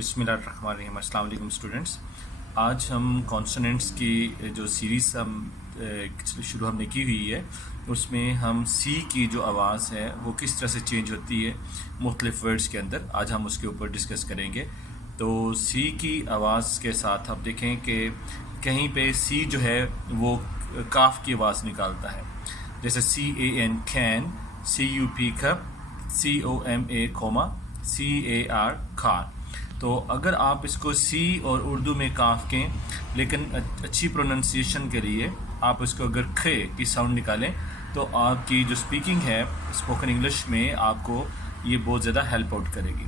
बिस्मिल्लाहिर्रहमानिर्रहीम। अस्सलाम वालेकुम स्टूडेंट्स। आज हम कॉन्सोनेंट्स की जो सीरीज़ शुरू हमने की हुई है उसमें हम सी की जो आवाज़ है वो किस तरह से चेंज होती है मुख्तलिफ़ वर्ड्स के अंदर, आज हम उसके ऊपर डिस्कस करेंगे। तो सी की आवाज़ के साथ आप देखें कि कहीं पे सी जो है वो काफ की आवाज़ निकालता है, जैसे CAN can, CUP cup, COMA coma, CAR car. तो अगर आप इसको सी और उर्दू में काफ के लेकिन अच्छी प्रोनंसिएशन के लिए आप इसको अगर खे की साउंड निकालें तो आपकी जो स्पीकिंग है स्पोकन इंग्लिश में आपको ये बहुत ज़्यादा हेल्प आउट करेगी।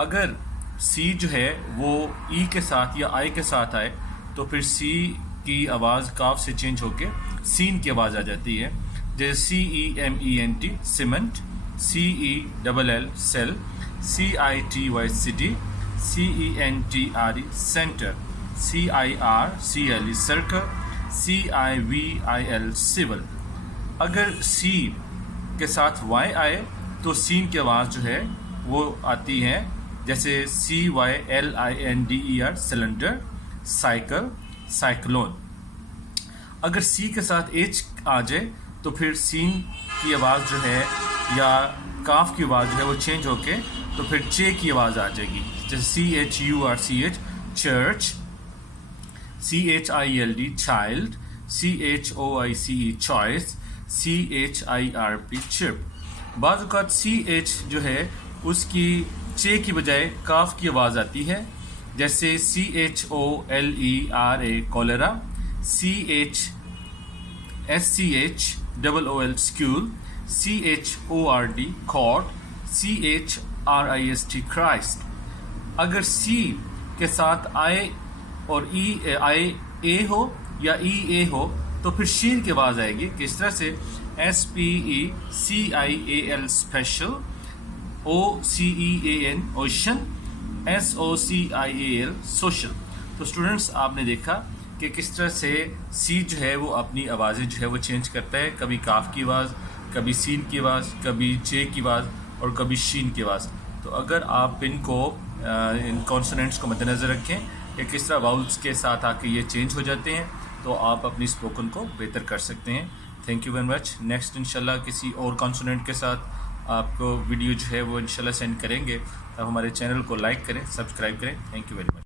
अगर सी जो है वो ई के साथ या आई के साथ आए तो फिर सी की आवाज़ काफ से चेंज होके सीन की आवाज़ आ जाती है, जैसे CEMENT cement, CELL cell, CITY city, CENTRE centre, CIRCLE circle, CIVIL civil. अगर सी के साथ वाई आए तो सीन की आवाज़ जो है वो आती है, जैसे CYLINDER सिलेंडर, साइकिल, साइक्लोन। अगर सी के साथ एच आ जाए तो फिर सीन की आवाज़ जो है या काफ की आवाज़ जो है वो चेंज होके तो फिर चे की आवाज़ आ जाएगी, जैसे CHURCH church, CHILD child, CHOICE choice, CHIRP chip. बाज़ औक़ात CH जो है उसकी चे की बजाय काफ की आवाज़ आती है, जैसे CHOLERA cholera, CHSCHOOL school, CHORD cord, CHRIST Christ. अगर सी के साथ आई और आई ए हो या ए हो तो फिर शीन की आवाज़ आएगी, किस तरह से SPECIAL special, OCEAN ocean, SOCIAL social. तो स्टूडेंट्स आपने देखा कि किस तरह से सी जो है वो अपनी आवाज़ें जो है वो चेंज करता है, कभी काफ की आवाज़, कभी सीन की आवाज़, कभी चे की आवाज़ और कभी शीन की आवाज़। तो अगर आप इनको इन कॉन्सोनेंट्स को मद्देनज़र रखें कि किस तरह वाउल्स के साथ आके ये चेंज हो जाते हैं तो आप अपनी स्पोकन को बेहतर कर सकते हैं। Thank you very much. Next इंशाल्लाह किसी और कॉन्सोनेंट के साथ आपको वीडियो जो है वो इंशाल्लाह सेंड करेंगे। आप हमारे चैनल को लाइक करें, सब्सक्राइब करें। Thank you very much.